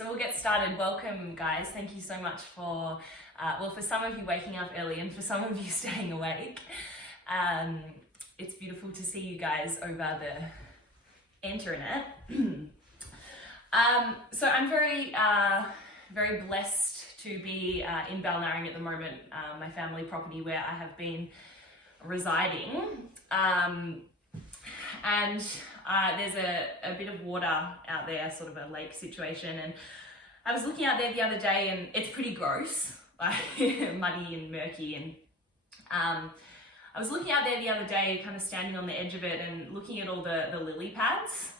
so we'll get started. Welcome, guys. Thank you so much for, for some of you waking up early and for some of you staying awake. It's beautiful to see you guys over the internet. So I'm very blessed to be in Balnarring at the moment, my family property where I have been residing. And there's a bit of water out there, sort of a lake situation, and I was looking out there the other day and it's pretty gross, like muddy and murky, and I was looking out there the other day, kind of standing on the edge of it and looking at all the lily pads,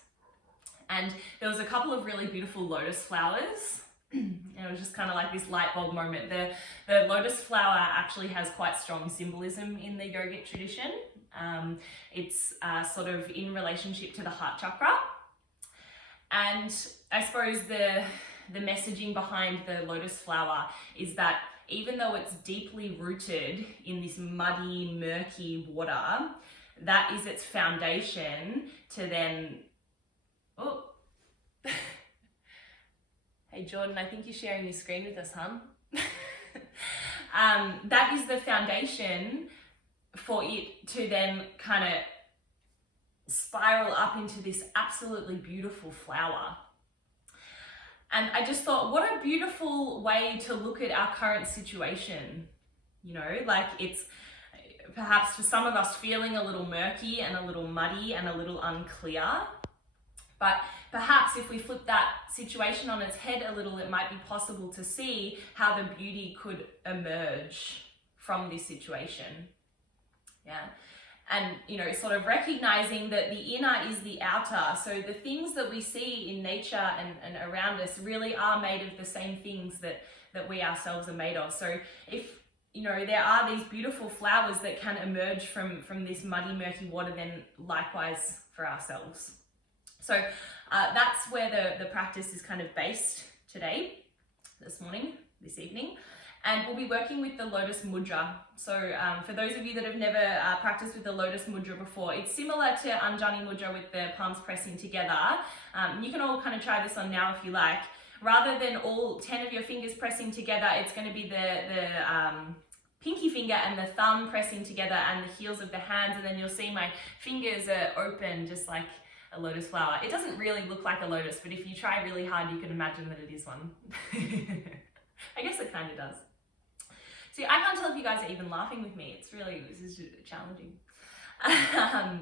and there was a couple of really beautiful lotus flowers. And it was just kind of like this light bulb moment. The lotus flower actually has quite strong symbolism in the yogic tradition. It's sort of in relationship to the heart chakra. And I suppose the messaging behind the lotus flower is that even though it's deeply rooted in this muddy, murky water, that is its foundation to then... Oh. Hey Jordan, I think you're sharing your screen with us, huh? That is the foundation for it to then kind of spiral up into this absolutely beautiful flower. And I just thought, what a beautiful way to look at our current situation. You know, like it's perhaps for some of us feeling a little murky and a little muddy and a little unclear. But perhaps if we flip that situation on its head a little, it might be possible to see how the beauty could emerge from this situation. Yeah. And, you know, sort of recognizing that the inner is the outer. So the things that we see in nature and around us really are made of the same things that we ourselves are made of. So if, you know, there are these beautiful flowers that can emerge from this muddy, murky water, then likewise for ourselves. So that's where the practice is kind of based today, this morning, this evening. And we'll be working with the Lotus Mudra. So for those of you that have never practiced with the Lotus Mudra before, it's similar to Anjani Mudra with the palms pressing together. You can all kind of try this on now if you like. Rather than all 10 of your fingers pressing together, it's going to be the pinky finger and the thumb pressing together and the heels of the hands. And then you'll see my fingers are open, just like a lotus flower. It doesn't really look like a lotus, but if you try really hard, you can imagine that it is one. I guess it kind of does. See, I can't tell if you guys are even laughing with me. This is challenging. Yeah,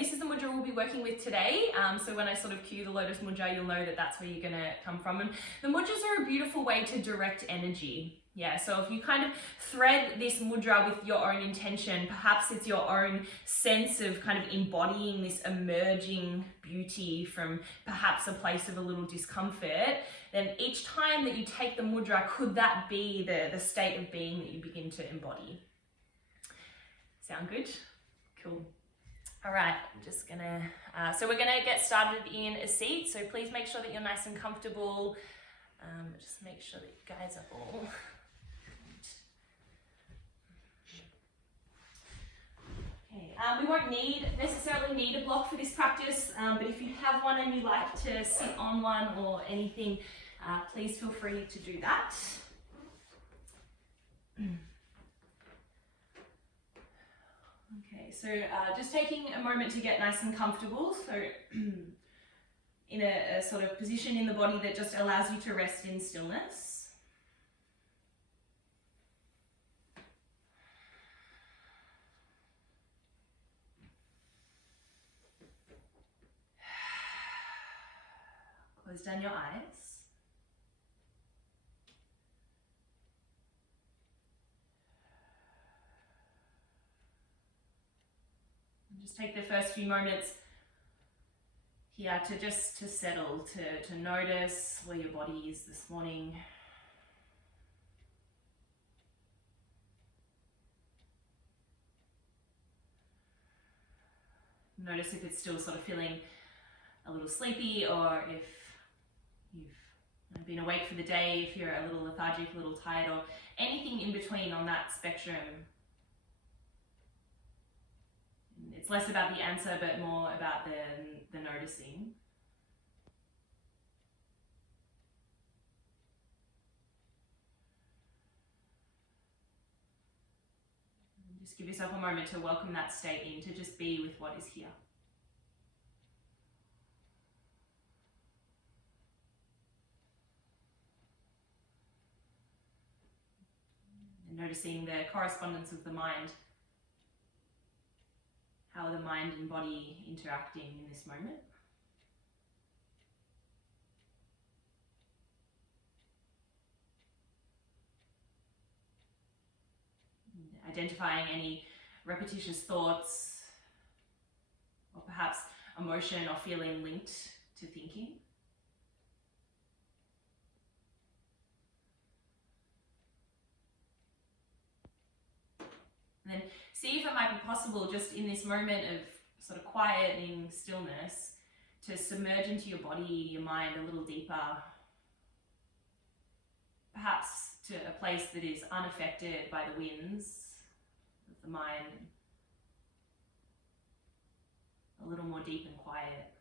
this is the mudra we'll be working with today. So when I sort of cue the Lotus Mudra, you'll know that that's where you're gonna come from. And the mudras are a beautiful way to direct energy. Yeah, so if you kind of thread this mudra with your own intention, perhaps it's your own sense of kind of embodying this emerging beauty from perhaps a place of a little discomfort, then each time that you take the mudra, could that be the state of being that you begin to embody? Sound good? Cool. All right, I'm just gonna, so we're gonna get started in a seat, so please make sure that you're nice and comfortable. Just make sure that you guys are all... We won't necessarily need a block for this practice, but if you have one and you like to sit on one or anything, please feel free to do that. Okay, so just taking a moment to get nice and comfortable. So in a sort of position in the body that just allows you to rest in stillness. Close down your eyes. And just take the first few moments here to settle, to notice where your body is this morning. Notice if it's still sort of feeling a little sleepy, or if you've been awake for the day, if you're a little lethargic, a little tired, or anything in between on that spectrum. It's less about the answer, but more about the noticing. Just give yourself a moment to welcome that state in, to just be with what is here. And noticing the correspondence of the mind. How are the mind and body interacting in this moment? Identifying any repetitious thoughts or perhaps emotion or feeling linked to thinking. And then see if it might be possible just in this moment of sort of quieting stillness to submerge into your body, your mind a little deeper. Perhaps to a place that is unaffected by the winds of the mind. A little more deep and quiet.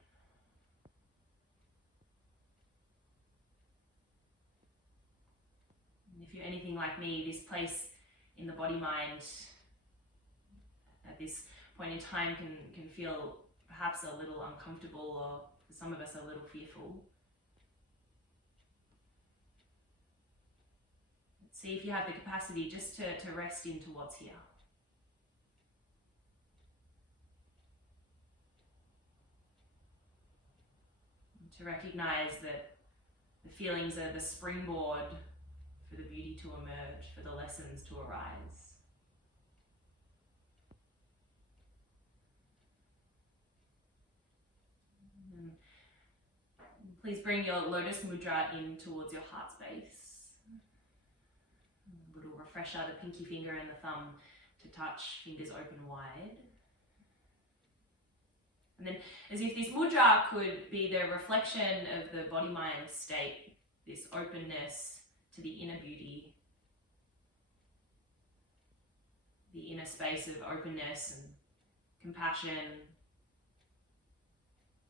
And if you're anything like me, this place in the body-mind at this point in time can feel perhaps a little uncomfortable, or for some of us a little fearful. See if you have the capacity just to rest into what's here. And to recognize that the feelings are the springboard for the beauty to emerge, for the lessons to arise. And please bring your Lotus Mudra in towards your heart space. A little refresher, the pinky finger and the thumb to touch, fingers open wide. And then as if this mudra could be the reflection of the body-mind state, this openness to the inner beauty, the inner space of openness and compassion,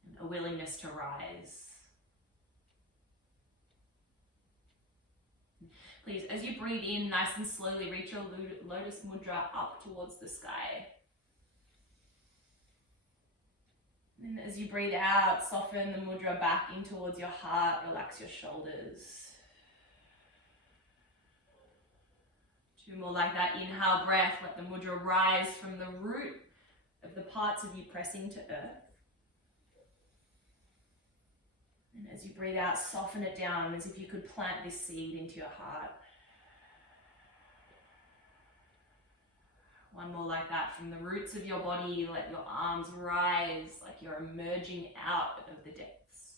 and a willingness to rise. Please, as you breathe in, nice and slowly reach your Lotus Mudra up towards the sky. And as you breathe out, soften the mudra back in towards your heart, relax your shoulders. Two more like that. Inhale, breath, let the mudra rise from the root of the parts of you pressing to earth. And as you breathe out, soften it down as if you could plant this seed into your heart. One more like that. From the roots of your body, let your arms rise like you're emerging out of the depths.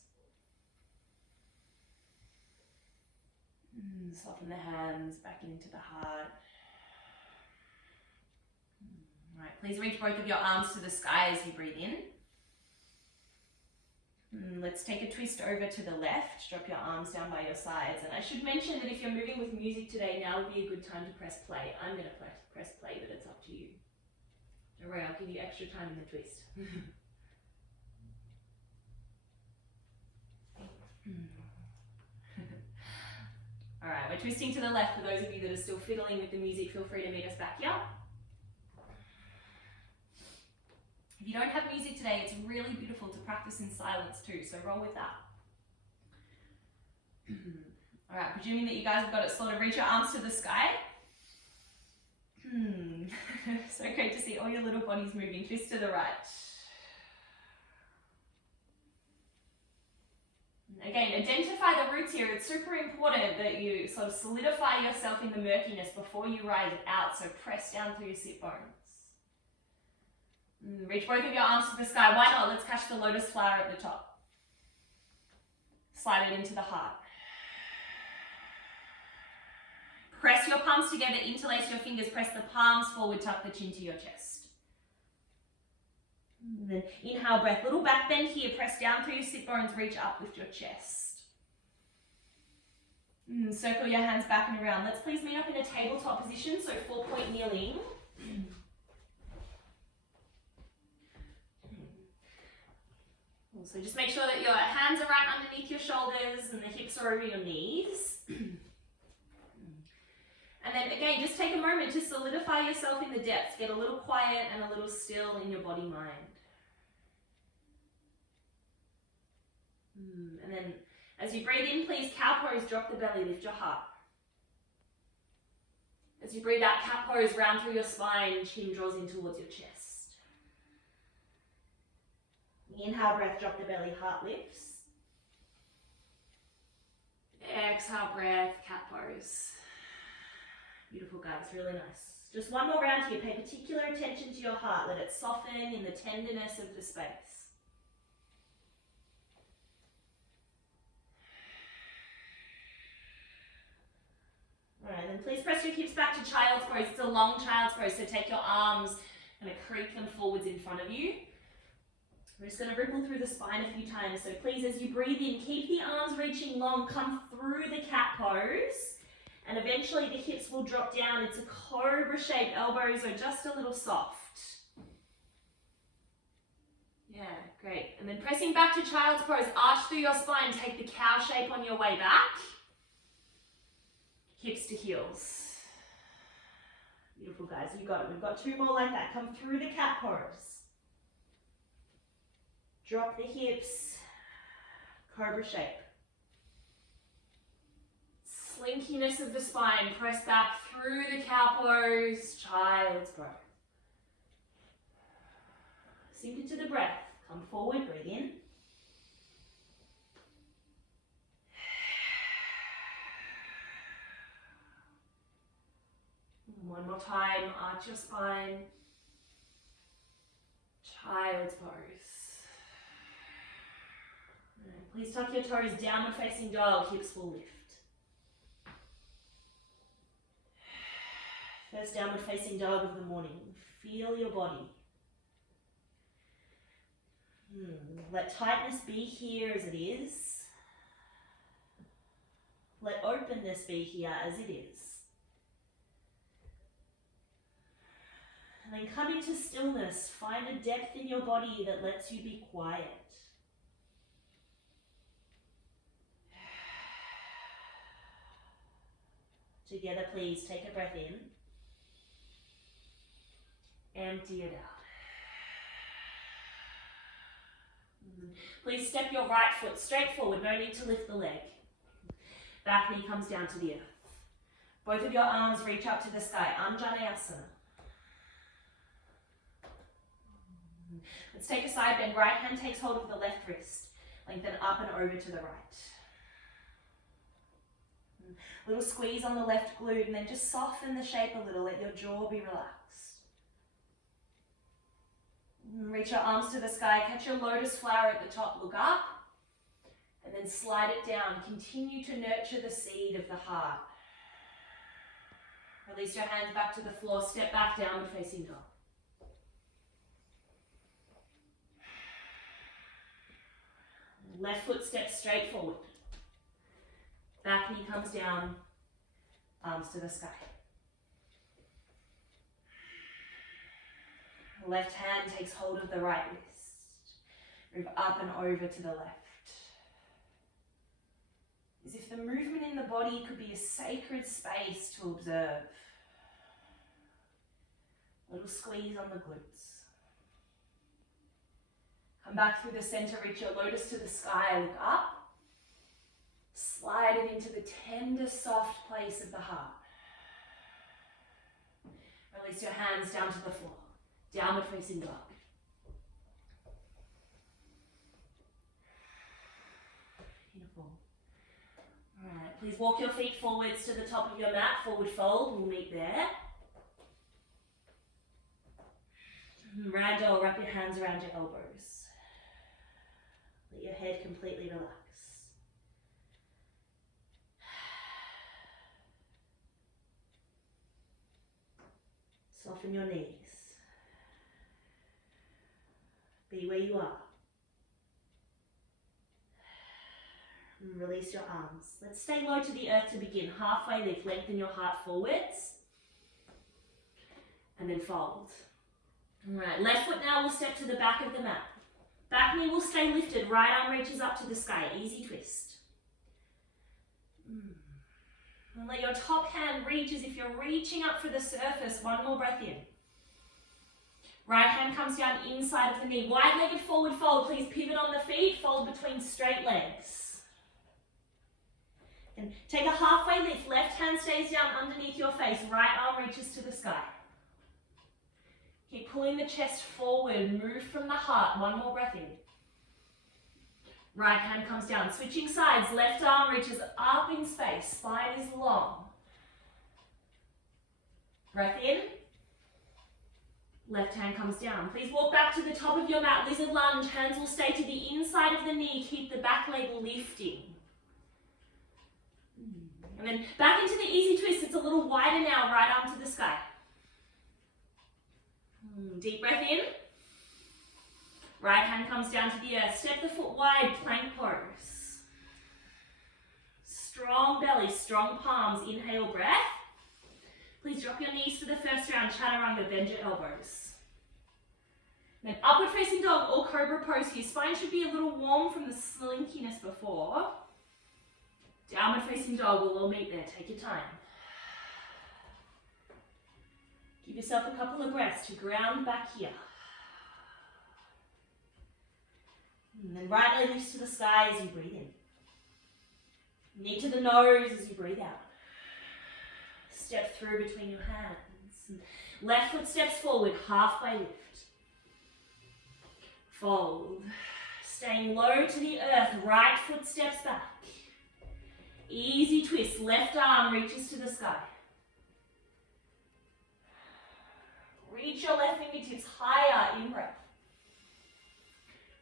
Soften the hands back into the heart. All right, please reach both of your arms to the sky as you breathe in. Let's take a twist over to the left. Drop your arms down by your sides. And I should mention that if you're moving with music today, now would be a good time to press play. I'm going to press play, but it's up to you. Don't worry, I'll give you extra time in the twist. All right, we're twisting to the left. For those of you that are still fiddling with the music, feel free to meet us back here. If you don't have music today, it's really beautiful to practice in silence too, so roll with that. All right, presuming that you guys have got it sorted, reach your arms to the sky. So great to see all your little bodies moving. Twist to the right. Again, identify the roots here. It's super important that you sort of solidify yourself in the murkiness before you rise out, so press down through your sit bones. Reach both of your arms to the sky. Why not? Let's catch the lotus flower at the top. Slide it into the heart. Press your palms together, interlace your fingers, press the palms forward, tuck the chin to your chest. And then inhale, breath, little back bend here, press down through your sit bones, reach up, lift your chest. Circle your hands back and around. Let's please meet up in a tabletop position, so 4-point kneeling. So just make sure that your hands are right underneath your shoulders and the hips are over your knees. And then again, just take a moment to solidify yourself in the depths. Get a little quiet and a little still in your body-mind. And then as you breathe in, please, cow pose, drop the belly, lift your heart. As you breathe out, cat pose, round through your spine, chin draws in towards your chest. Inhale, breath, drop the belly, heart lifts. Exhale, breath, cat pose. Beautiful, guys, really nice. Just one more round here. Pay particular attention to your heart. Let it soften in the tenderness of the space. All right, then please press your hips back to child's pose. It's a long child's pose, so take your arms and creep them forwards in front of you. We're just going to ripple through the spine a few times. So please, as you breathe in, keep the arms reaching long. Come through the cat pose. And eventually the hips will drop down into cobra shape. Elbows are just a little soft. Yeah, great. And then pressing back to child's pose, arch through your spine. Take the cow shape on your way back. Hips to heels. Beautiful, guys. You got it. We've got two more like that. Come through the cat pose. Drop the hips. Cobra shape. Slinkiness of the spine. Press back through the cow pose. Child's pose. Sink into the breath. Come forward. Breathe in. One more time. Arch your spine. Child's pose. Please tuck your toes. Downward facing dog. Hips will lift. First downward facing dog of the morning. Feel your body. Let tightness be here as it is. Let openness be here as it is. And then come into stillness. Find a depth in your body that lets you be quiet. Together, please, take a breath in. Empty it out. Please step your right foot straight forward. No need to lift the leg. Back knee comes down to the earth. Both of your arms reach up to the sky. Vinyasa. Let's take a side bend. Right hand takes hold of the left wrist. Lengthen up and over to the right. Little squeeze on the left glute and then just soften the shape a little. Let your jaw be relaxed. Reach your arms to the sky. Catch your lotus flower at the top. Look up. And then slide it down. Continue to nurture the seed of the heart. Release your hands back to the floor. Step back, downward facing dog. Left foot steps straight forward. Back knee comes down, arms to the sky. Left hand takes hold of the right wrist. Move up and over to the left. As if the movement in the body could be a sacred space to observe. A little squeeze on the glutes. Come back through the center, reach your lotus to the sky, look up. Slide it into the tender, soft place of the heart. Release your hands down to the floor. Downward facing dog. Beautiful. All right, please walk your feet forwards to the top of your mat. Forward fold, we'll meet there. Ragdoll, wrap your hands around your elbows. Let your head completely relax. Soften your knees. Be where you are. And release your arms. Let's stay low to the earth to begin. Halfway lift. Lengthen your heart forwards. And then fold. Alright, left foot now will step to the back of the mat. Back knee will stay lifted. Right arm reaches up to the sky. Easy twist. And let your top hand reach as if you're reaching up for the surface. One more breath in. Right hand comes down inside of the knee. Wide-legged forward fold. Please pivot on the feet. Fold between straight legs. And take a halfway lift. Left hand stays down underneath your face. Right arm reaches to the sky. Keep pulling the chest forward. Move from the heart. One more breath in. Right hand comes down. Switching sides. Left arm reaches up in space. Spine is long. Breath in. Left hand comes down. Please walk back to the top of your mat. Lizard lunge. Hands will stay to the inside of the knee. Keep the back leg lifting. And then back into the easy twist. It's a little wider now. Right arm to the sky. Deep breath in. Right hand comes down to the earth. Step the foot wide. Plank pose. Strong belly. Strong palms. Inhale breath. Please drop your knees for the first round. Chaturanga, bend your elbows. Then upward facing dog or cobra pose here. Spine should be a little warm from the slinkiness before. Downward facing dog, we'll all meet there. Take your time. Give yourself a couple of breaths to ground back here. And then right leg lifts to the sky as you breathe in. Knee to the nose as you breathe out. Step through between your hands. Left foot steps forward, halfway lift. Fold. Staying low to the earth, right foot steps back. Easy twist, left arm reaches to the sky. Reach your left fingertips higher, in breath.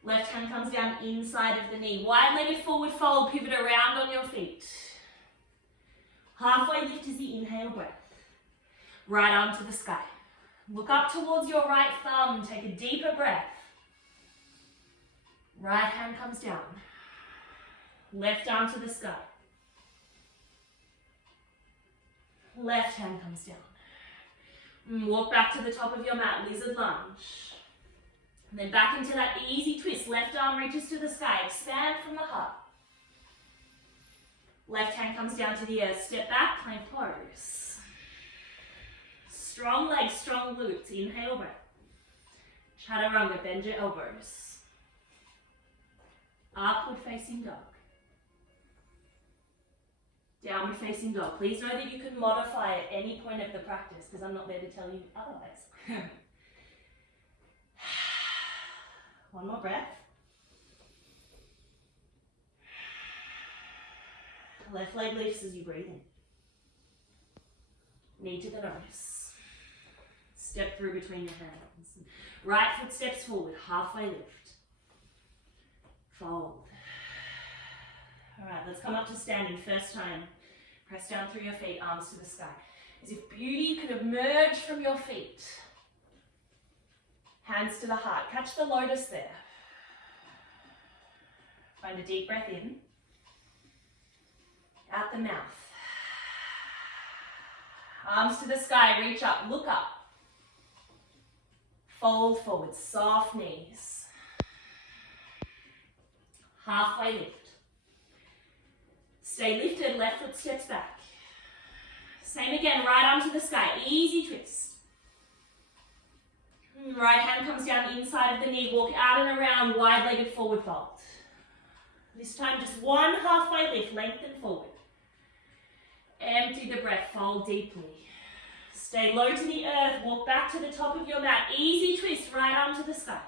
Left hand comes down inside of the knee. Wide-legged forward fold, pivot around on your feet. Halfway lift is the inhale breath. Right arm to the sky. Look up towards your right thumb. Take a deeper breath. Right hand comes down. Left arm to the sky. Left hand comes down. Walk back to the top of your mat, lizard lunge. And then back into that easy twist. Left arm reaches to the sky. Expand from the heart. Left hand comes down to the earth. Step back, plank pose. Strong legs, strong glutes. Inhale breath. Chaturanga, bend your elbows. Upward facing dog. Downward facing dog. Please know that you can modify at any point of the practice because I'm not there to tell you otherwise. One more breath. Left leg lifts as you breathe in. Knee to the nose. Step through between your hands. Right foot steps forward, halfway lift. Fold. All right, let's come up to standing. First time. Press down through your feet, arms to the sky. As if beauty could emerge from your feet. Hands to the heart. Catch the lotus there. Find a deep breath in. Out the mouth. Arms to the sky, reach up, look up. Fold forward, soft knees. Halfway lift. Stay lifted, left foot steps back. Same again, right arm to the sky, easy twist. Right hand comes down inside of the knee, walk out and around, wide-legged forward fold. This time just one halfway lift, lengthen forward. Empty the breath, fold deeply. Stay low to the earth, walk back to the top of your mat. Easy twist, right arm to the sky.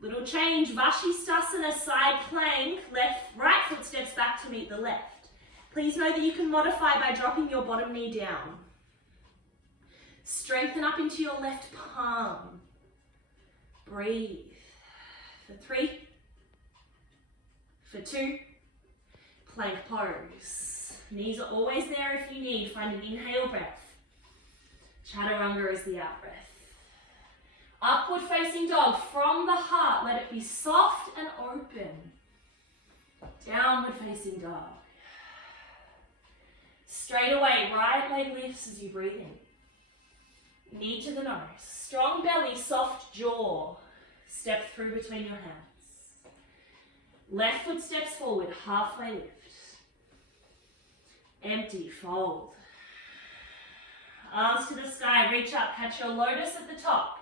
Little change, Vashisthasana, side plank, right foot steps back to meet the left. Please know that you can modify by dropping your bottom knee down. Strengthen up into your left palm. Breathe. For 3, for 2, plank pose. Knees are always there if you need. Find an inhale breath. Chaturanga is the out breath. Upward facing dog from the heart. Let it be soft and open. Downward facing dog. Straight away, right leg lifts as you breathe in. Knee to the nose. Strong belly, soft jaw. Step through between your hands. Left foot steps forward, halfway lift. Empty, fold. Arms to the sky, reach up, catch your lotus at the top.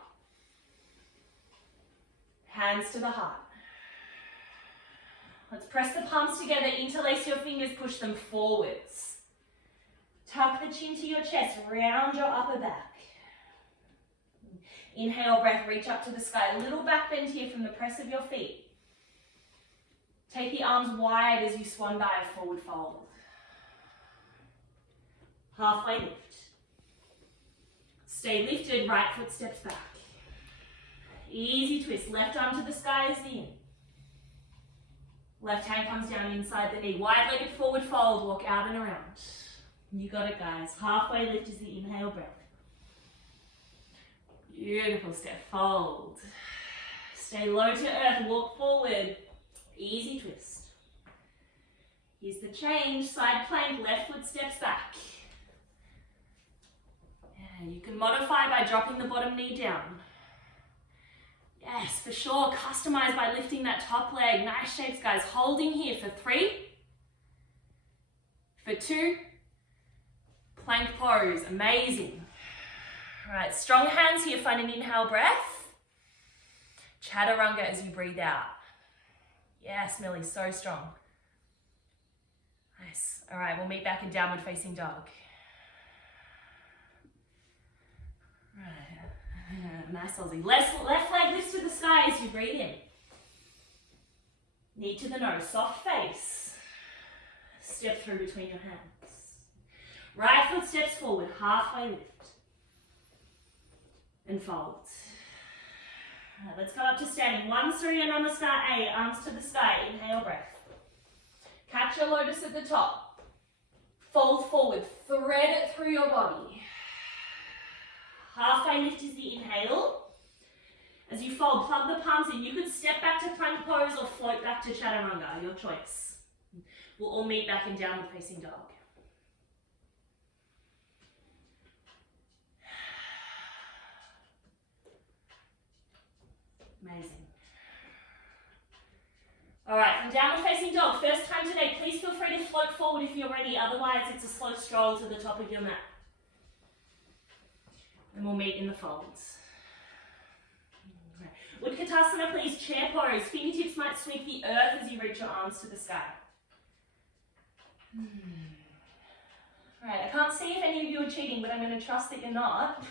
Hands to the heart. Let's press the palms together, interlace your fingers, push them forwards. Tuck the chin to your chest, round your upper back. Inhale, breath, reach up to the sky. A little back bend here from the press of your feet. Take the arms wide as you swan dive, forward fold. Halfway lift. Stay lifted, right foot steps back. Easy twist, left arm to the sky as the in. Left hand comes down inside the knee. Wide-legged forward fold, walk out and around. You got it, guys. Halfway lift is the inhale breath. Beautiful step, fold. Stay low to earth, walk forward. Easy twist. Here's the change, side plank, left foot steps back. And you can modify by dropping the bottom knee down. Yes, for sure, customize by lifting that top leg. Nice shapes, guys. Holding here for 3, for 2, plank pose, amazing. All right, strong hands here, find an inhale breath. Chaturanga as you breathe out. Yes, Millie, so strong. Nice. All right, we'll meet back in downward facing dog. All right, nice Aussie. Left leg lifts to the sky as you breathe in. Knee to the nose, soft face. Step through between your hands. Right foot steps forward, halfway lift. And fold. Right, let's come up to standing. 1 Surya Namaskar, arms to the sky. Inhale, breath. Catch your lotus at the top. Fold forward, thread it through your body. Halfway lift is the inhale. As you fold, plug the palms in. You could step back to plank pose or float back to chaturanga, your choice. We'll all meet back in downward facing dog. Amazing. All right, from downward facing dog, first time today, please feel free to float forward if you're ready, otherwise it's a slow stroll to the top of your mat. And we'll meet in the folds. Utkatasana, please, chair pose. Fingertips might sweep the earth as you reach your arms to the sky. All right, I can't see if any of you are cheating, but I'm going to trust that you're not.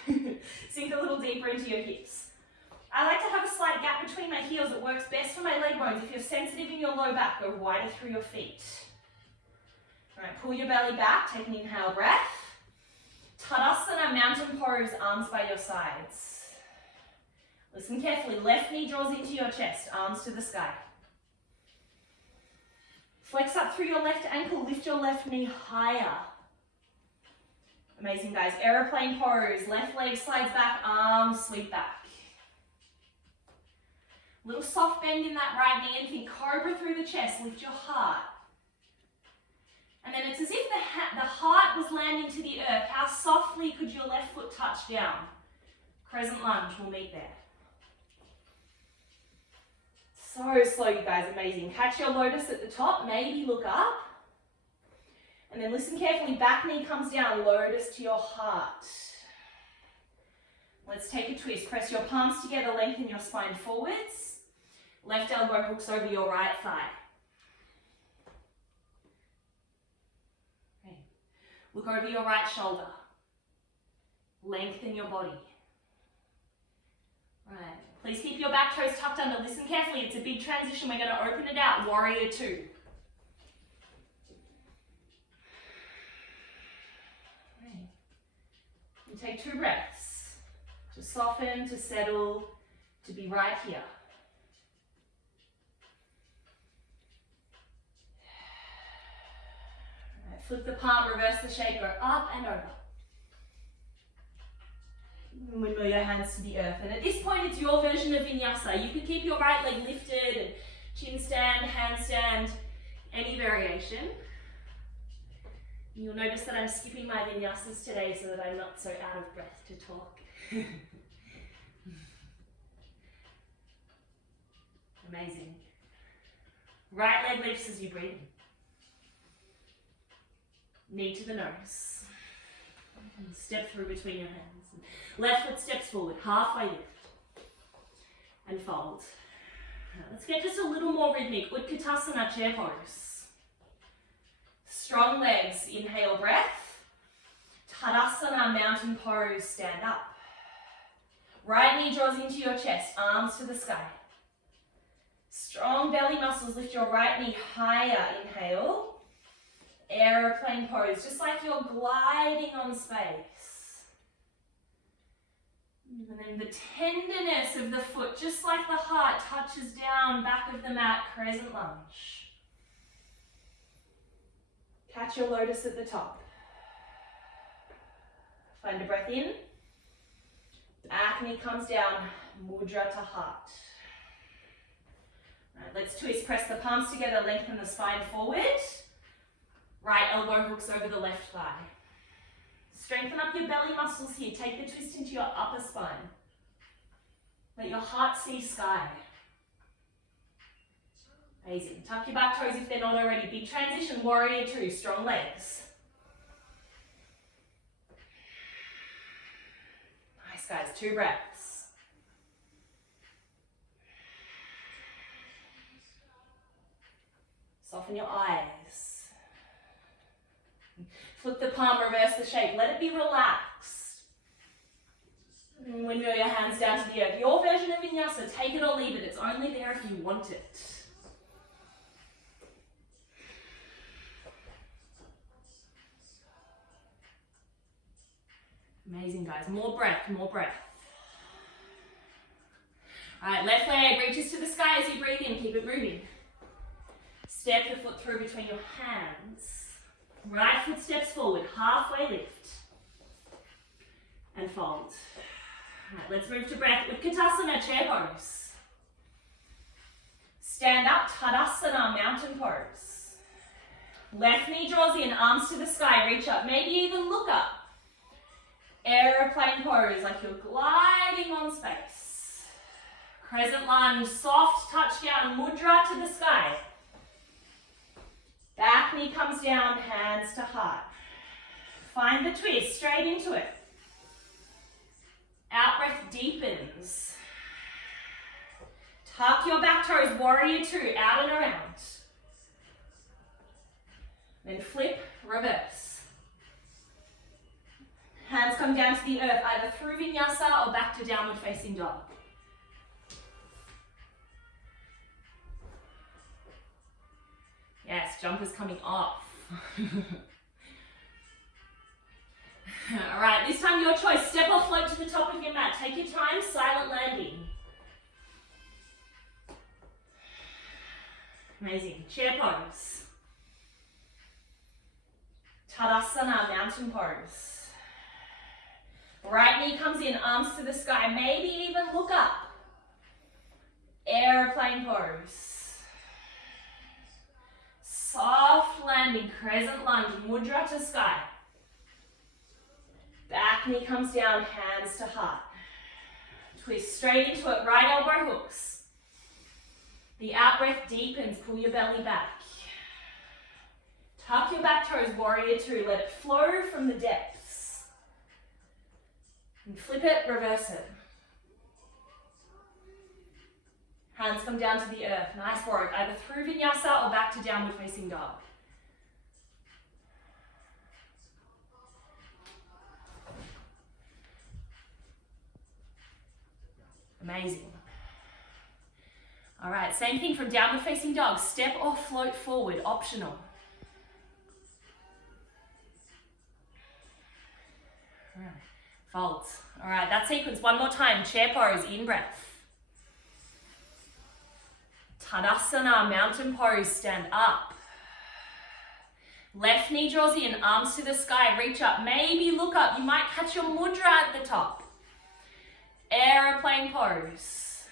Sink a little deeper into your hips. I like to have a slight gap between my heels. It works best for my leg bones. If you're sensitive in your low back, go wider through your feet. All right, pull your belly back, take an inhale breath. Tadasana, mountain pose, arms by your sides. Listen carefully, left knee draws into your chest, arms to the sky. Flex up through your left ankle, lift your left knee higher. Amazing, guys. Aeroplane pose, left leg slides back, arms sweep back. Little soft bend in that right knee and think cobra through the chest, lift your heart. And then it's as if the heart was landing to the earth. How softly could your left foot touch down? Crescent lunge, we'll meet there. So slow, you guys, amazing. Catch your lotus at the top, maybe look up. And then listen carefully, back knee comes down, lotus to your heart. Let's take a twist. Press your palms together, lengthen your spine forwards. Left elbow hooks over your right thigh. Okay. Look over your right shoulder. Lengthen your body. Right. Please keep your back toes tucked under. Listen carefully. It's a big transition. We're going to open it out. Warrior 2. Okay. And take 2 breaths. To soften, to settle, to be right here. Right, flip the palm, reverse the shape, go up and over. Windmill your hands to the earth. And at this point, it's your version of Vinyasa. You can keep your right leg lifted, and chin stand, handstand, any variation. You'll notice that I'm skipping my Vinyasas today so that I'm not so out of breath to talk. Amazing. Right leg lifts as you breathe. knee to the nose. And step through between your hands. Left foot steps forward, halfway lift. And fold. Now let's get just a little more rhythmic. Utkatasana, chair pose. Strong legs, inhale breath. Tadasana, mountain pose, stand up. Right knee draws into your chest, arms to the sky. Strong belly muscles, lift your right knee higher, inhale. Aeroplane pose, just like you're gliding on space. And then the tenderness of the foot, just like the heart touches down, back of the mat, crescent lunge. Catch your lotus at the top. Find a breath in. Back knee comes down, mudra to heart. All right, let's twist, press the palms together, lengthen the spine forward. Right elbow hooks over the left thigh. Strengthen up your belly muscles here. Take the twist into your upper spine. Let your heart see sky. Amazing. Tuck your back toes if they're not already. Big transition, warrior two, strong legs. Nice guys, 2 breaths. Soften your eyes. Flip the palm, reverse the shape. Let it be relaxed. And windmill your hands down to the earth. Your version of Vinyasa, take it or leave it. It's only there if you want it. Amazing guys, more breath, more breath. All right, left leg reaches to the sky as you breathe in, keep it moving. Step the foot through between your hands. Right foot steps forward, halfway lift. And fold. All right, let's move to breath. Utkatasana, chair pose. Stand up, Tadasana, mountain pose. Left knee draws in, arms to the sky, reach up, maybe even look up. Aeroplane pose, like you're gliding on space. Crescent lunge, soft touch down, mudra to the sky. Back knee comes down, hands to heart. Find the twist, straight into it. Out breath deepens. Tuck your back toes, warrior two, out and around. Then flip, reverse. Hands come down to the earth, either through Vinyasa or back to downward facing dog. Yes, jumper's coming off. All right, this time your choice. Step or float to the top of your mat. Take your time, silent landing. Amazing. Chair pose. Tadasana, mountain pose. Right knee comes in, arms to the sky. Maybe even look up. Airplane pose. Soft landing, crescent lunge, mudra to sky. Back knee comes down, hands to heart. Twist straight into it, right elbow hooks. The out breath deepens, pull your belly back. Tuck your back toes, warrior two, let it flow from the depths. And flip it, reverse it. Hands come down to the earth, nice work, either through Vinyasa or back to downward facing dog. Amazing. All right, same thing from downward facing dog. Step or float forward, optional. All right, folds. All right, that sequence one more time. Chair pose, in breath. Tadasana, mountain pose, stand up. Left knee draws in, arms to the sky, reach up, maybe look up. You might catch your mudra at the top. Aeroplane pose.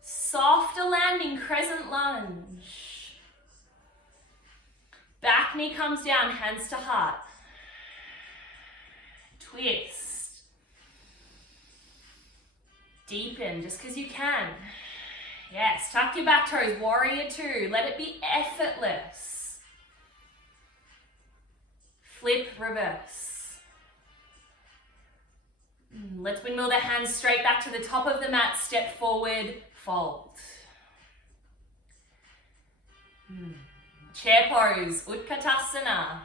Softer landing, crescent lunge. Back knee comes down, hands to heart. Twist. Deepen, just because you can. Yes, tuck your back toes, warrior two. Let it be effortless. flip, reverse. Let's windmill the hands straight back to the top of the mat, step forward, fold. Chair pose, Utkatasana.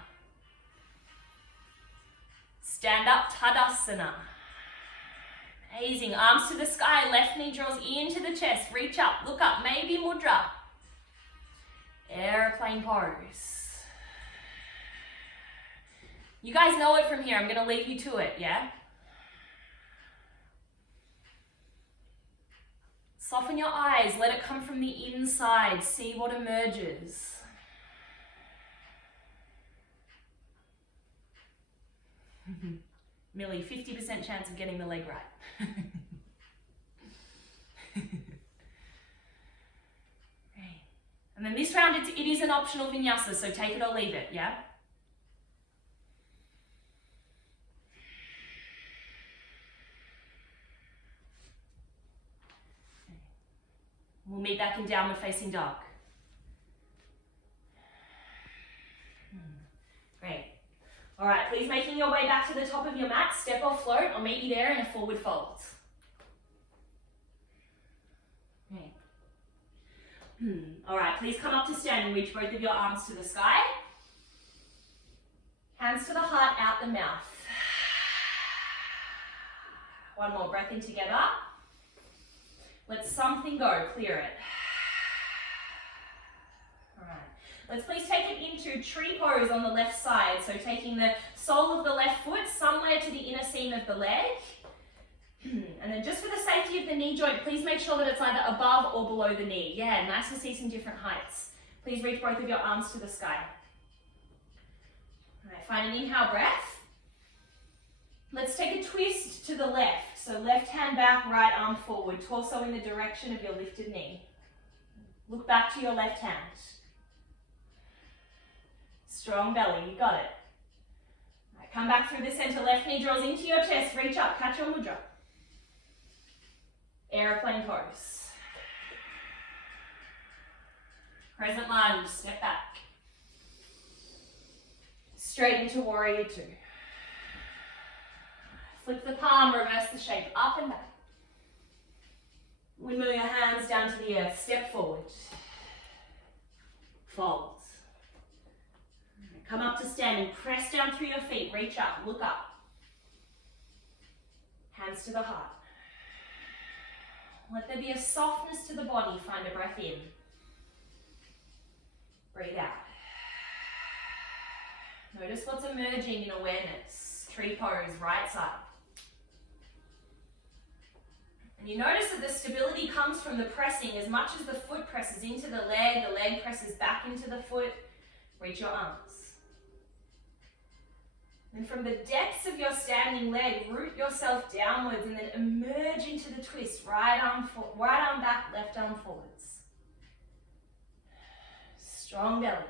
Stand up, Tadasana. Amazing, arms to the sky, left knee draws into the chest, reach up, look up, maybe mudra. Airplane pose. You guys know it from here, I'm gonna leave you to it, yeah? Soften your eyes, let it come from the inside, see what emerges. Millie, 50% chance of getting the leg right. Okay. And then this round, it is an optional vinyasa, so take it or leave it, yeah? We'll meet back in downward facing dog. Great. All right, please making your way back to the top of your mat, step or float. I'll meet you there in a forward fold. Okay. All right, please come up to standing, reach both of your arms to the sky. Hands to the heart, out the mouth. One more breath in together. Let something go, clear it. All right. Let's please take it into tree pose on the left side. So taking the sole of the left foot somewhere to the inner seam of the leg. And then just for the safety of the knee joint, please make sure that it's either above or below the knee. Yeah, nice to see some different heights. Please reach both of your arms to the sky. All right, find an inhale breath. Let's take a twist to the left. So left hand back, right arm forward, torso in the direction of your lifted knee. Look back to your left hand. Strong belly, you got it. All right, come back through the center, left knee draws into your chest, reach up, catch your mudra. Airplane pose. Crescent lunge, step back. Straight into warrior two. Flip the palm, reverse the shape, up and back. Windmill your hands down to the earth, step forward. Fold. Come up to standing, press down through your feet, reach up, look up. Hands to the heart. Let there be a softness to the body, find a breath in. Breathe out. Notice what's emerging in awareness. Tree pose, right side. And you notice that the stability comes from the pressing. As much as the foot presses into the leg presses back into the foot. Reach your arms. And from the depths of your standing leg, root yourself downwards and then emerge into the twist. Right arm back, left arm forwards. Strong belly.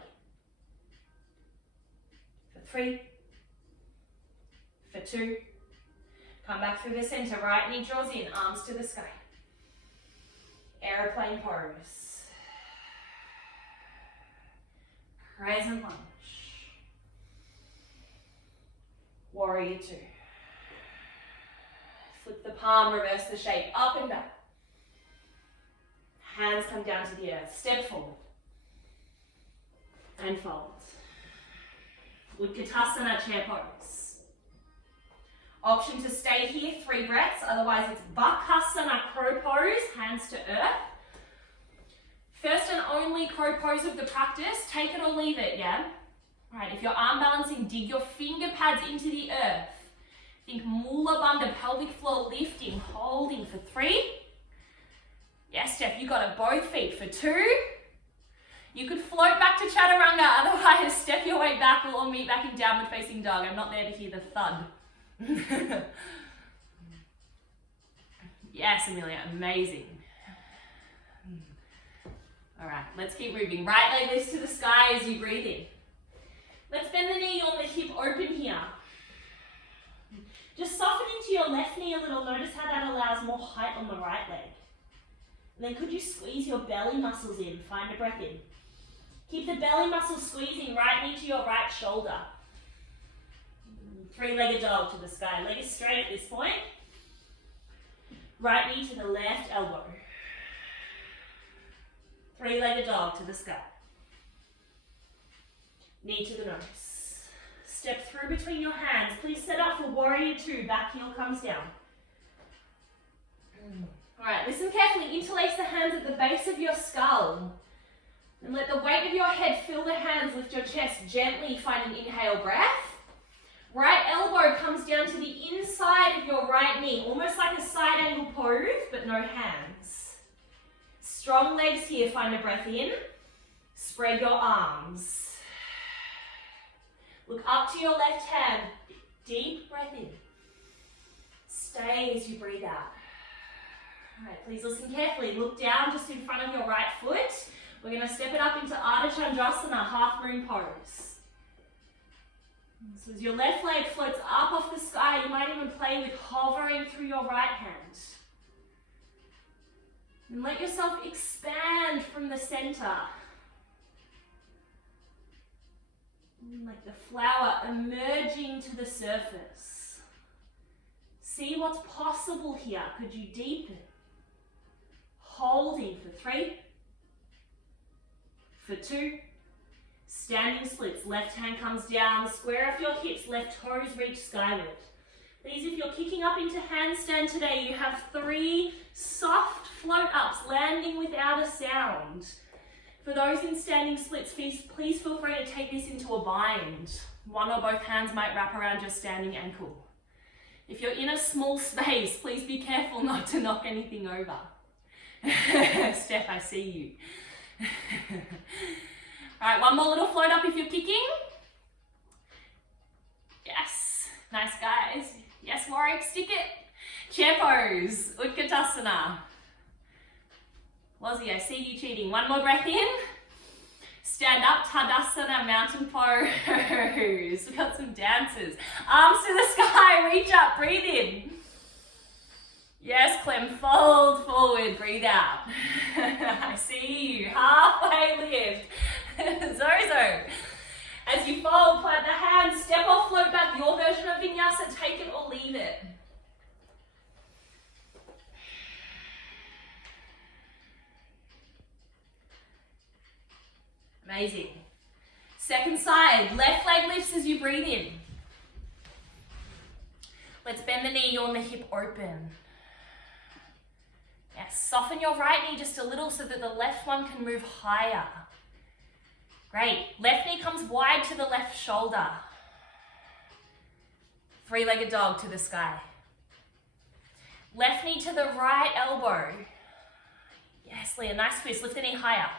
For 3. For 2. Come back through the center, right knee draws in, arms to the sky. Airplane pose. Crescent lunge. Warrior two. Flip the palm, reverse the shape, up and back. Hands come down to the earth, step forward. And fold. Utkatasana, chair pose. Option to stay here, 3 breaths, otherwise it's Bakasana, crow pose, hands to earth. First and only crow pose of the practice, take it or leave it, yeah? Right, if you're arm balancing, dig your finger pads into the earth. Think Mula Bandha, pelvic floor lifting, holding for 3. Yes, Steph, you got it, both feet for 2. You could float back to Chaturanga, otherwise step your way back, we'll all meet back in downward facing dog. I'm not there to hear the thud. Yes, Amelia, amazing. All right, let's keep moving. Right leg lifts to the sky as you breathe in. Let's bend the knee on the hip open here. Just soften into your left knee a little. Notice how that allows more height on the right leg. And then could you squeeze your belly muscles in? Find a breath in. Keep the belly muscles squeezing, right knee to your right shoulder. Breathe out. Notice what's emerging in awareness. Tree pose, right side. All right, Three-legged dog to the sky. Leg is straight at this point. Right knee to the left elbow. Three-legged dog to the sky. Knee to the nose. Step through between your hands. Please set up for warrior two. Back heel comes down. All right, listen carefully. Interlace the hands at the base of your skull. And let the weight of your head fill the hands. Lift your chest gently. Find an inhale breath. Right elbow comes down to the inside of your right knee. Almost like a side angle pose, but no hands. Strong legs here. Find a breath in. Spread your arms. Look up to your left hand. Deep breath in. Stay as you breathe out. All right, please listen carefully. Look down just in front of your right foot. We're going to step it up into Tadasana, half moon pose. So as your left leg floats up off the sky, you might even play with hovering through your right hand. And let yourself expand from the center. Like the flower emerging to the surface. See what's possible here. Could you deepen? Holding for 3, for 2, standing splits. Left hand comes down, square off your hips, left toes reach skyward. Please, if you're kicking up into handstand today, you have 3 soft float ups landing without a sound. For those in standing splits, please feel free to take this into a bind. One or both hands might wrap around your standing ankle. If you're in a small space, please be careful not to knock anything over. Steph, I see you. All right, one more little float up if you're kicking. Yes, nice guys. Yes, warrior, stick it. Chair pose, Utkatasana. Lozzie, I see you cheating. One more breath in. Stand up, Tadasana, mountain pose. We've got some dancers. Arms to the sky, reach up, breathe in. Yes, Clem, fold forward, breathe out. I see you, halfway lift. Zozo. As you fold, plant the hands, step off, float back. Your version of Vinyasa, take it or leave it. Amazing. Second side, left leg lifts as you breathe in. Let's bend the knee, yawn the hip open. Yes, soften your right knee just a little so that the left one can move higher. Great, left knee comes wide to the left shoulder. Three-legged dog to the sky. Left knee to the right elbow. Yes, Leah, nice twist, lift the knee higher.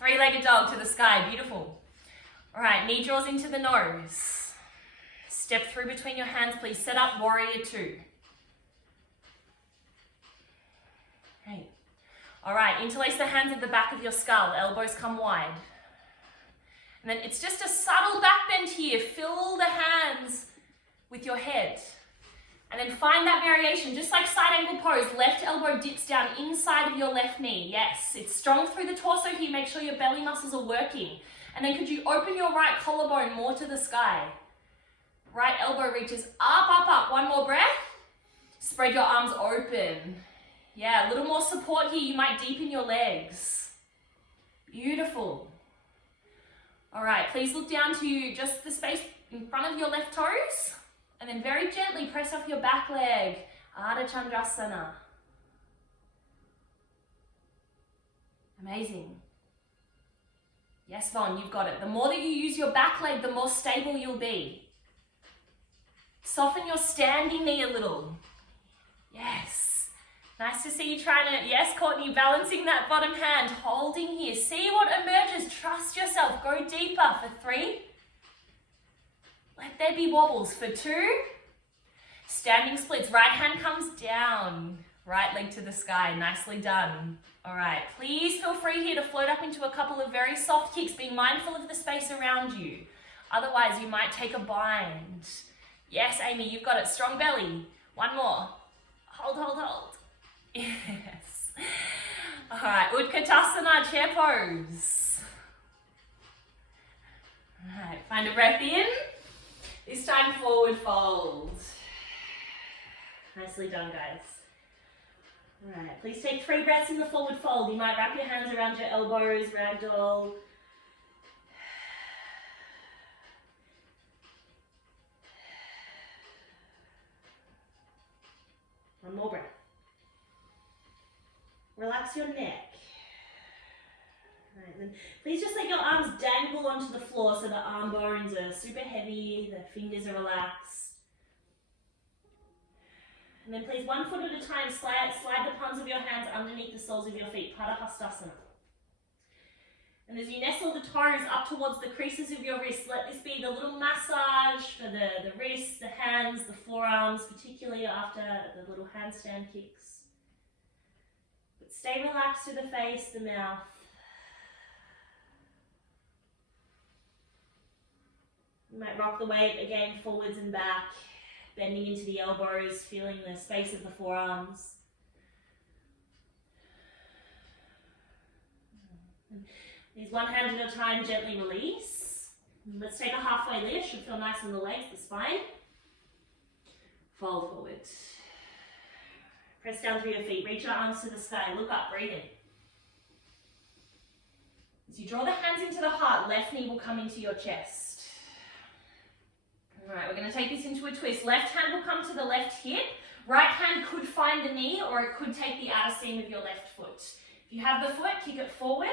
Three-legged dog to the sky, beautiful. All right, knee draws into the nose. Step through between your hands, please. Set up warrior two. Great. All right, interlace the hands at the back of your skull, elbows come wide. And then it's just a subtle back bend here. Fill the hands with your head. And then find that variation, just like side angle pose, left elbow dips down inside of your left knee. Yes, it's strong through the torso here. Make sure your belly muscles are working. And then could you open your right collarbone more to the sky? Right elbow reaches up, up, up. One more breath. Spread your arms open. Yeah, a little more support here. You might deepen your legs. Beautiful. All right, please look down to just the space in front of your left toes. And then very gently press off your back leg. Ardha Chandrasana. Amazing. Yes, Vaughn, you've got it. The more that you use your back leg, the more stable you'll be. Soften your standing knee a little. Yes. Nice to see you trying to, yes, Courtney, balancing that bottom hand, holding here. See what emerges. Trust yourself. Go deeper for 3. Let there be wobbles for 2. Standing splits. Right hand comes down. Right leg to the sky. Nicely done. All right. Please feel free here to float up into a couple of very soft kicks, being mindful of the space around you. Otherwise, you might take a bind. Yes, Amy, you've got it. Strong belly. One more. Hold, hold, hold. Yes. All right. Utkatasana, chair pose. All right. Find a breath in. This time forward fold. Nicely done, guys. All right, please take 3 breaths in the forward fold. You might wrap your hands around your elbows, ragdoll. One more breath. Relax your neck. All right, then please just let your arms dangle onto the floor so the arm bones are super heavy, the fingers are relaxed. And then please, 1 foot at a time, slide the palms of your hands underneath the soles of your feet, Tadasana. And as you nestle the toes up towards the creases of your wrists, let this be the little massage for the wrists, the hands, the forearms, particularly after the little handstand kicks. But stay relaxed to the face, the mouth. You might rock the weight again forwards and back, bending into the elbows, feeling the space of the forearms. These one hand at a time, gently release. Let's take a halfway lift, should feel nice in the legs, the spine. Fold forward. Press down through your feet, reach your arms to the sky, look up, breathe in. As you draw the hands into the heart, left knee will come into your chest. All right, we're going to take this into a twist. Left hand will come to the left hip. Right hand could find the knee, or it could take the outer seam of your left foot. If you have the foot, kick it forward.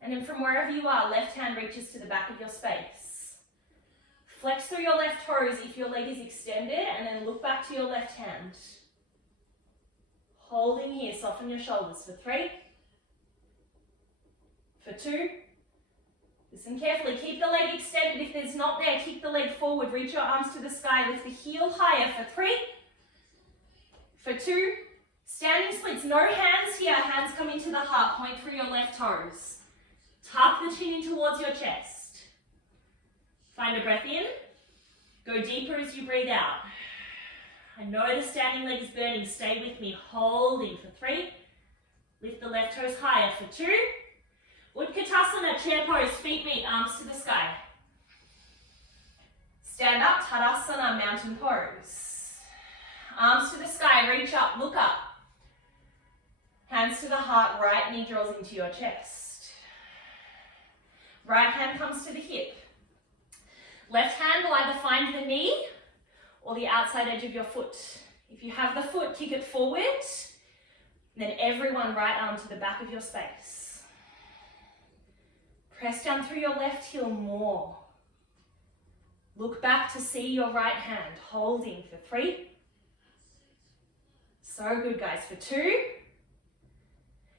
And then from wherever you are, left hand reaches to the back of your space. Flex through your left toes if your leg is extended, and then look back to your left hand. Holding here, soften your shoulders for 3, for 2, listen carefully, keep the leg extended. If there's not there, kick the leg forward, reach your arms to the sky, lift the heel higher for 3, for 2, standing splits, no hands here, hands come into the heart, point through your left toes. Tuck the chin in towards your chest. Find a breath in, go deeper as you breathe out. I know the standing leg is burning, stay with me, holding for 3, lift the left toes higher for 2, Utkatasana, chair pose, feet meet, arms to the sky. Stand up, Tadasana, mountain pose. Arms to the sky, reach up, look up. Hands to the heart, right knee draws into your chest. Right hand comes to the hip. Left hand will either find the knee or the outside edge of your foot. If you have the foot, kick it forward. Then everyone, right arm to the back of your space. Press down through your left heel more. Look back to see your right hand, holding for 3. So good, guys, for 2.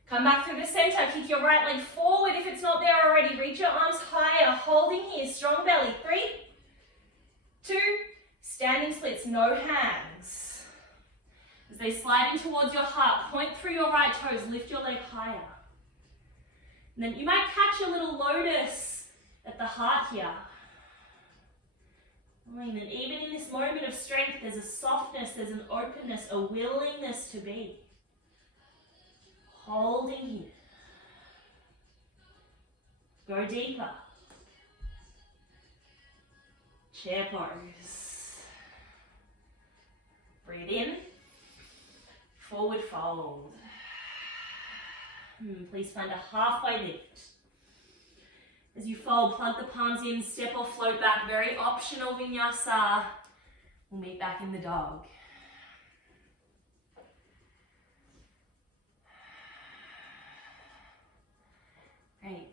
Come back through the center, kick your right leg forward if it's not there already. Reach your arms higher, holding here, strong belly. 3, 2, standing splits, no hands. As they slide in towards your heart, point through your right toes, lift your leg higher. And then you might catch a little lotus at the heart here. And even in this moment of strength, there's a softness, there's an openness, a willingness to be. Holding here. Go deeper. Chair pose. Breathe in. Forward fold. Please find a halfway lift. As you fold, plug the palms in, step or float back. Very optional Vinyasa. We'll meet back in the dog. Great.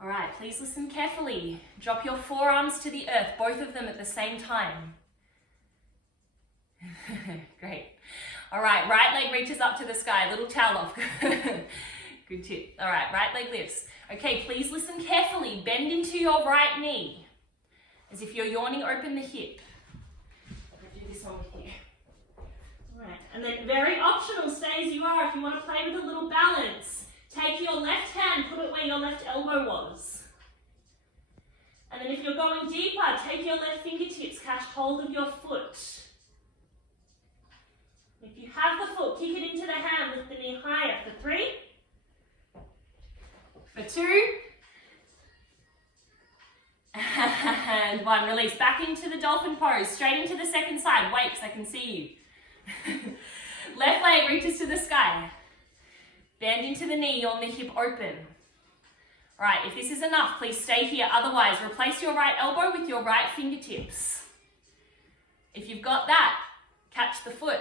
All right, please listen carefully. Drop your forearms to the earth, both of them at the same time. Great. All right, right leg reaches up to the sky, little towel off. Good tip. All right, right leg lifts. Okay, please listen carefully. Bend into your right knee. As if you're yawning, open the hip. I'll do this one with you. All right, and then very optional, stay as you are. If you want to play with a little balance, take your left hand, put it where your left elbow was. And then if you're going deeper, take your left fingertips, catch hold of your foot. If you have the foot, kick it into the hand, lift the knee higher for 3, for 2, And one, release back into the dolphin pose, straight into the second side. Wait, because I can see you. Left leg reaches to the sky. Bend into the knee, on the hip open. All right, if this is enough, please stay here. Otherwise, replace your right elbow with your right fingertips. If you've got that, catch the foot.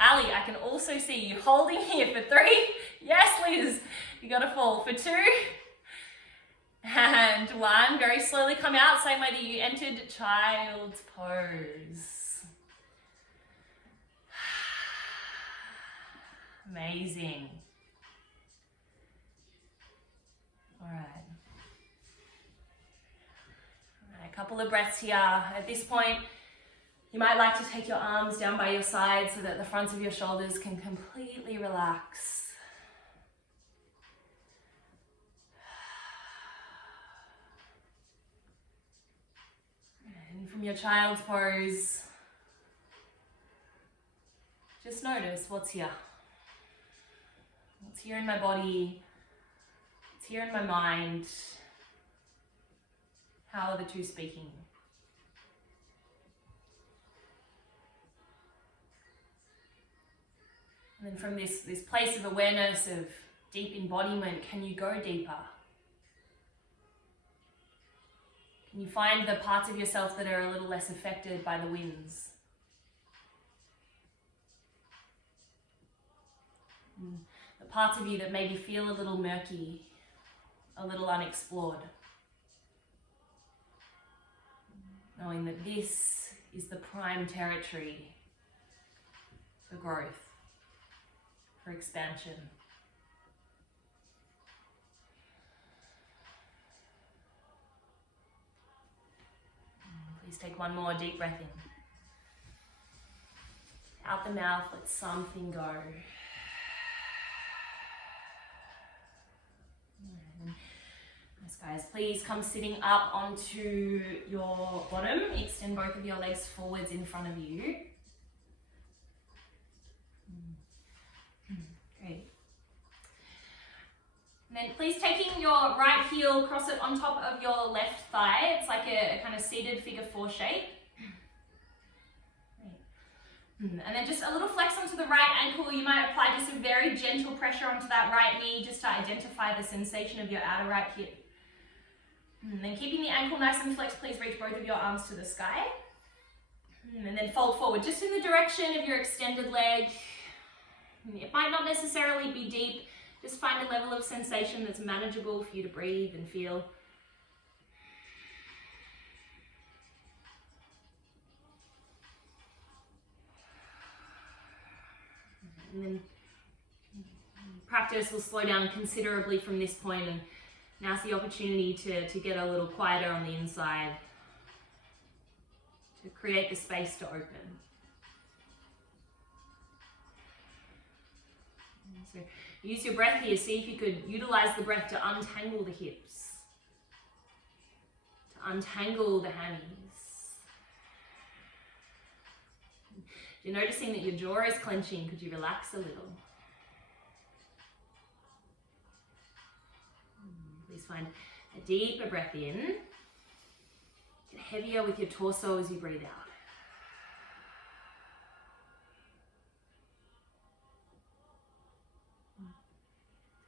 Ali, I can also see you holding here for 3. Yes, Liz, you got to fall for 2. And 1, very slowly come out, same way that you entered child's pose. Amazing. All right. A couple of breaths here. At this point, you might like to take your arms down by your side so that the fronts of your shoulders can completely relax. And from your child's pose, just notice what's here. What's here in my body? What's here in my mind? How are the two speaking? And then from this place of awareness, of deep embodiment, can you go deeper? Can you find the parts of yourself that are a little less affected by the winds? The parts of you that maybe feel a little murky, a little unexplored. Knowing that this is the prime territory for growth, for expansion. Please take one more deep breath in. Out the mouth, let something go. Nice, guys. Please come sitting up onto your bottom. Extend both of your legs forwards in front of you. Great. And then please taking your right heel, cross it on top of your left thigh. It's like a kind of seated figure 4 shape. And then just a little flex onto the right ankle. You might apply just a very gentle pressure onto that right knee just to identify the sensation of your outer right hip. And then keeping the ankle nice and flexed, please reach both of your arms to the sky. And then fold forward just in the direction of your extended leg. It might not necessarily be deep. Just find a level of sensation that's manageable for you to breathe and feel. And then practice will slow down considerably from this point, and now's the opportunity to get a little quieter on the inside, to create the space to open. So use your breath here. See if you could utilize the breath to untangle the hips, to untangle the hammies. If you're noticing that your jaw is clenching, could you relax a little? Please find a deeper breath in. Get heavier with your torso as you breathe out.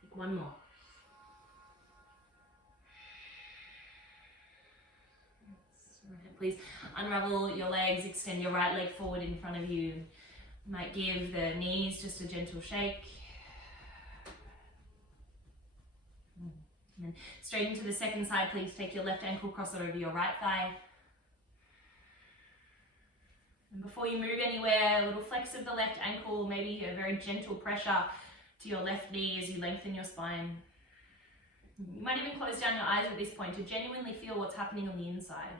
Take one more. Please unravel your legs, extend your right leg forward in front of you. You might give the knees just a gentle shake. And then straight into the second side, please take your left ankle, cross it over your right thigh. And before you move anywhere, a little flex of the left ankle, maybe a very gentle pressure to your left knee as you lengthen your spine. You might even close down your eyes at this point to genuinely feel what's happening on the inside.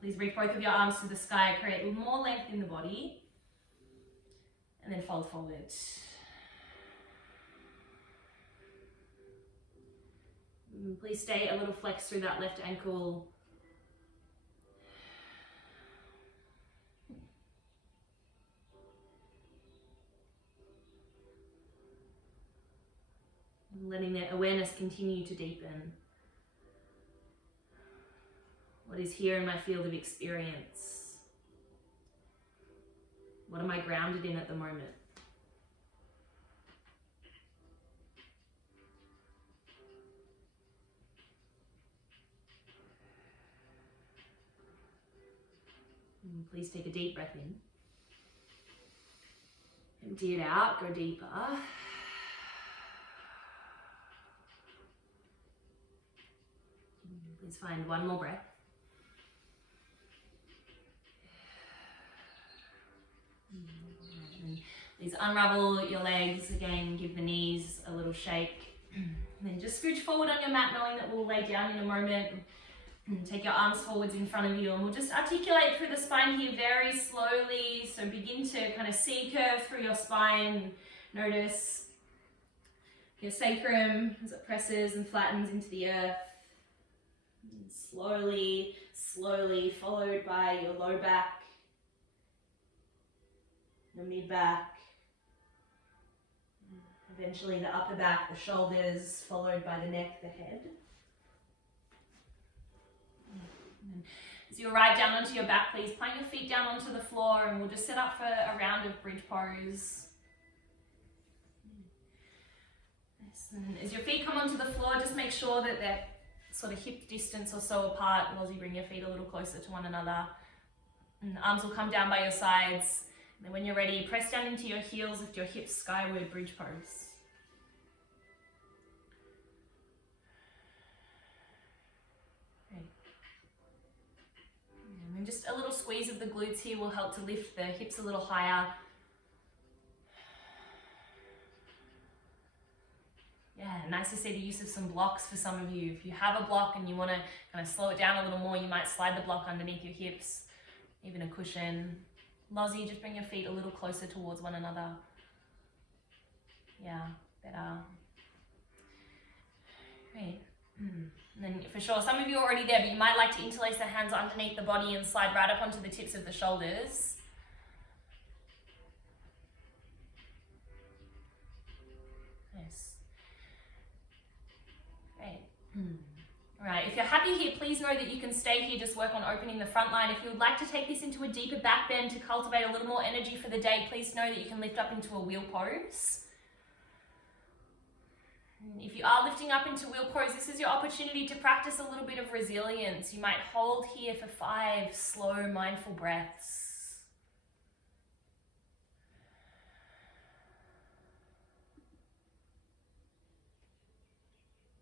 Please reach both of your arms to the sky, create more length in the body, and then fold forward. Please stay a little flex through that left ankle. letting the awareness continue to deepen. What is here in my field of experience? What am I grounded in at the moment? And please take a deep breath in. Empty it out, go deeper. Please find one more breath. And please unravel your legs again, give the knees a little shake. And then just scooch forward on your mat, knowing that we'll lay down in a moment. And take your arms forwards in front of you, and we'll just articulate through the spine here very slowly. So begin to kind of C-curve through your spine. Notice your sacrum as it presses and flattens into the earth. And slowly, slowly followed by your low back, the mid back, eventually the upper back, the shoulders, followed by the neck, the head. And as you arrive down onto your back, please plant your feet down onto the floor, and we'll just set up for a round of bridge pose. And as your feet come onto the floor, just make sure that they're sort of hip distance or so apart. And as you bring your feet a little closer to one another, and the arms will come down by your sides. And then when you're ready, press down into your heels, lift your hips, skyward bridge pose. And just a little squeeze of the glutes here will help to lift the hips a little higher. Yeah, nice to see the use of some blocks for some of you. If you have a block and you want to kind of slow it down a little more, you might slide the block underneath your hips, even a cushion. Lozzie, just bring your feet a little closer towards one another. Yeah, better. Great. And then for sure, some of you are already there, but you might like to interlace the hands underneath the body and slide right up onto the tips of the shoulders. Nice. Great. All right, if you're happy here, please know that you can stay here, just work on opening the front line. If you would like to take this into a deeper back bend to cultivate a little more energy for the day, please know that you can lift up into a wheel pose. If you are lifting up into wheel pose, this is your opportunity to practice a little bit of resilience. You might hold here for 5 slow, mindful breaths.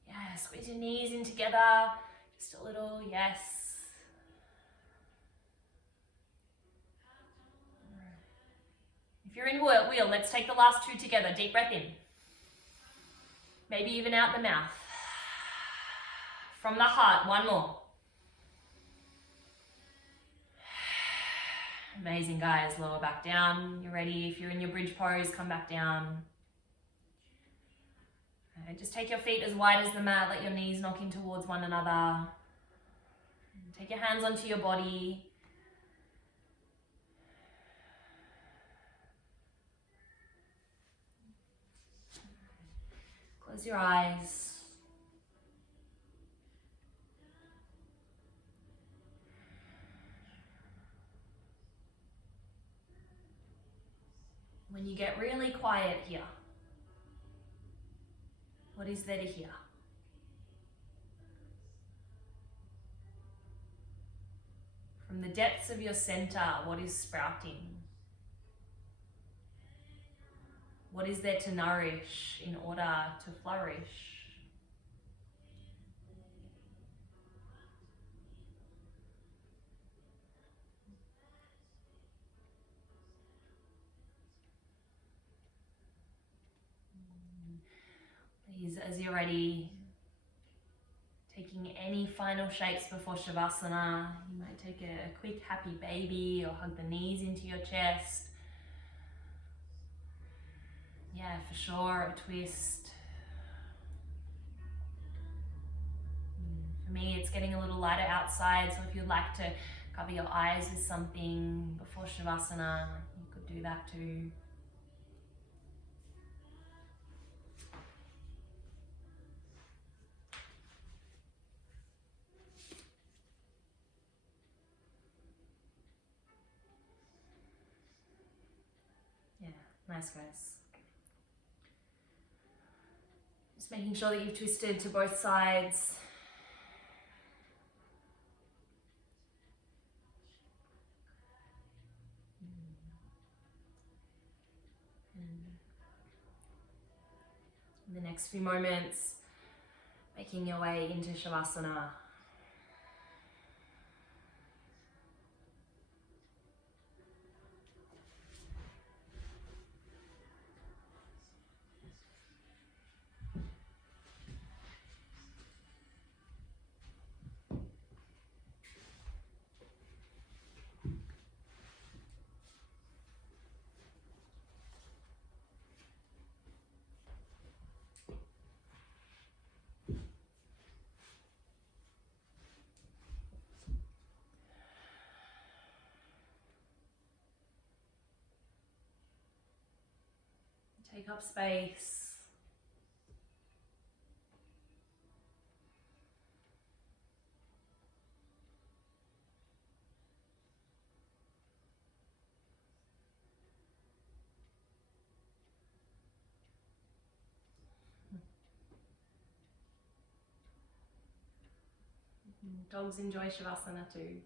Yeah, squeeze your knees in together, just a little, yes. If you're in wheel, let's take the last 2 together. Deep breath in. Maybe even out the mouth. From the heart, one more. Amazing, guys. Lower back down. You're ready. If you're in your bridge pose, come back down. Okay, just take your feet as wide as the mat. Let your knees knock in towards one another. Take your hands onto your body. Close your eyes. When you get really quiet here, what is there to hear? From the depths of your center, what is sprouting? What is there to nourish in order to flourish? Please, as you're ready, taking any final shapes before Shavasana. You might take a quick happy baby or hug the knees into your chest. Yeah, for sure, a twist. For me, it's getting a little lighter outside, so if you'd like to cover your eyes with something before Shavasana, you could do that too. Nice, guys. Just making sure that you've twisted to both sides. In the next few moments, making your way into Shavasana. Take up space. Dogs enjoy Shavasana too.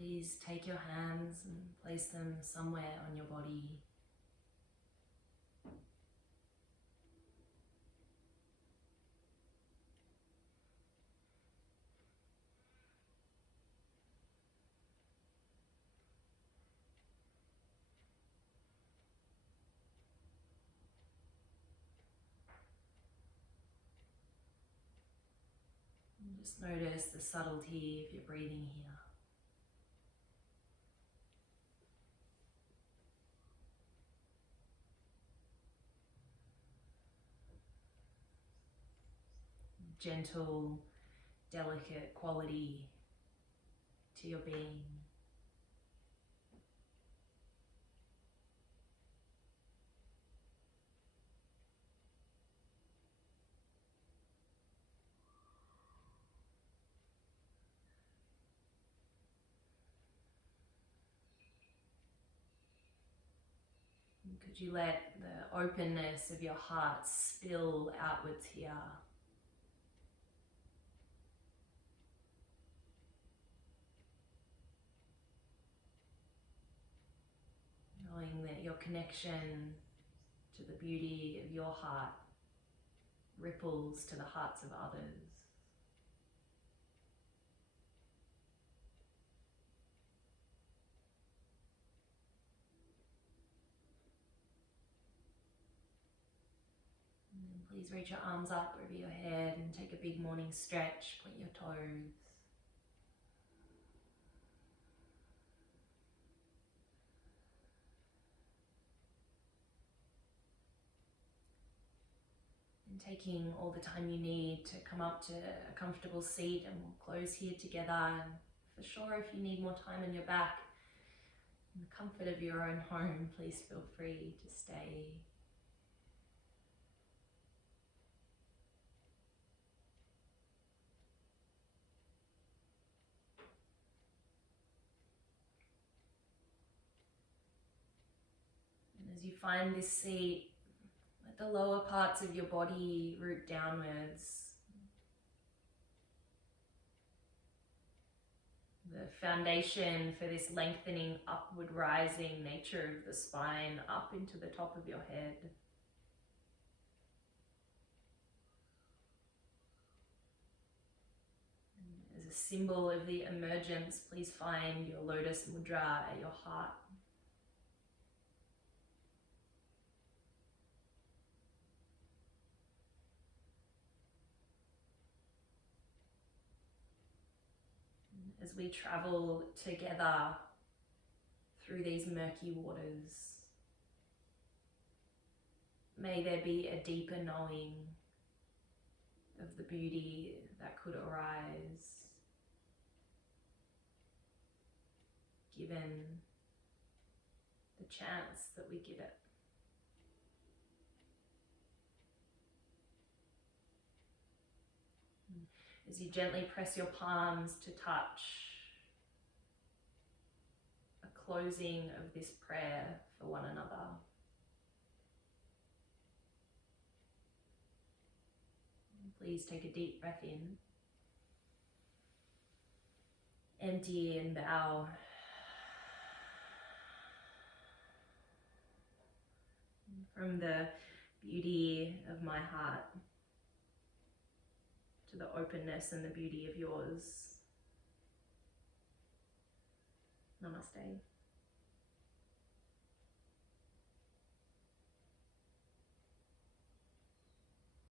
Please take your hands and place them somewhere on your body. And just notice the subtlety of your breathing here. Gentle, delicate quality to your being. And could you let the openness of your heart spill outwards here? Knowing that your connection to the beauty of your heart ripples to the hearts of others. And then please reach your arms up over your head and take a big morning stretch, point your toes. And taking all the time you need to come up to a comfortable seat, and we'll close here together. And for sure, if you need more time on your back, in the comfort of your own home, please feel free to stay. And as you find this seat, let the lower parts of your body root downwards. The foundation for this lengthening, upward rising nature of the spine up into the top of your head. And as a symbol of the emergence, please find your Lotus Mudra at your heart. As we travel together through these murky waters, may there be a deeper knowing of the beauty that could arise, given the chance that we give it. As you gently press your palms to touch, a closing of this prayer for one another. Please take a deep breath in. Empty and bow. From the beauty of my heart to the openness and the beauty of yours. Namaste.